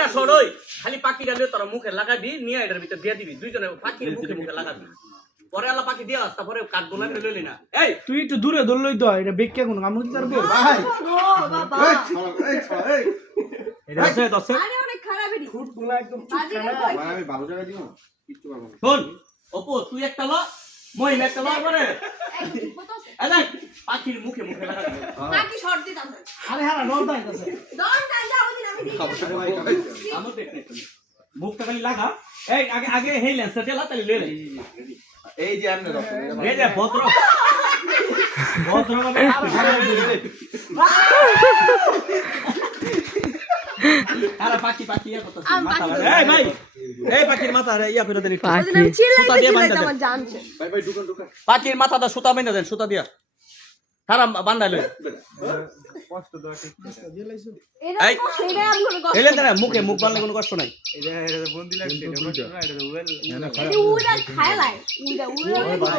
একটা সরই খালি পাখি গালে তোরা মুখে লাগাবি নিয়ে এটার ভিতর দিয়ে দিবি দুইজনে পাখির মুখে লাগাবি পরে আলা পাখি দিয়ে আসতা পরে কাট গোলা লইলি না এই তুই একটু দূরে ধরলই তো এটা বেক্কে কোন কাম করতে পারবো ভাই ও বাবা এই এটা আছে দছে আরে অনেক খারাপ এডি ফুট গুলা একদম বাজে না ভাই আমি ভালো জায়গা দিব কিচ্ছু পারবো না শোন অপু তুই একটা ল মই একটা ল পরে এই দেখ পাখির মুখে লাগাবি নাকি শর্ট দিতাম আরে হারা নল দাইতাছে ডন টাইম যাও দিন আমি দিই আমার দেখ মুখটা খালি লাগা এই আগে হেই লেন্সটা টেলা তাহলে লয়ে এই যে আপনি এই যে ভদ্র ভাবে আরে পাখি ইয়া কথা মাথা এই ভাই এই পাখির মাথা রে ইয়া করে দেন একটু ওদিন আমি চিল্লাইতে আমার জানছে ভাই ঢুকান পাখির মাথাটা সুতা বেঁধে দেন সুতা দিয়া সারা বান্ধাই লই কষ্ট দাও এটা সেটা আমগুলো কষ্ট এলেন না মুখ বানলে কোনো কষ্ট নাই এটা বন্দি লাগছে এটা কষ্ট না এটা ওয়েল এটা উড়া খায় লাই উড়া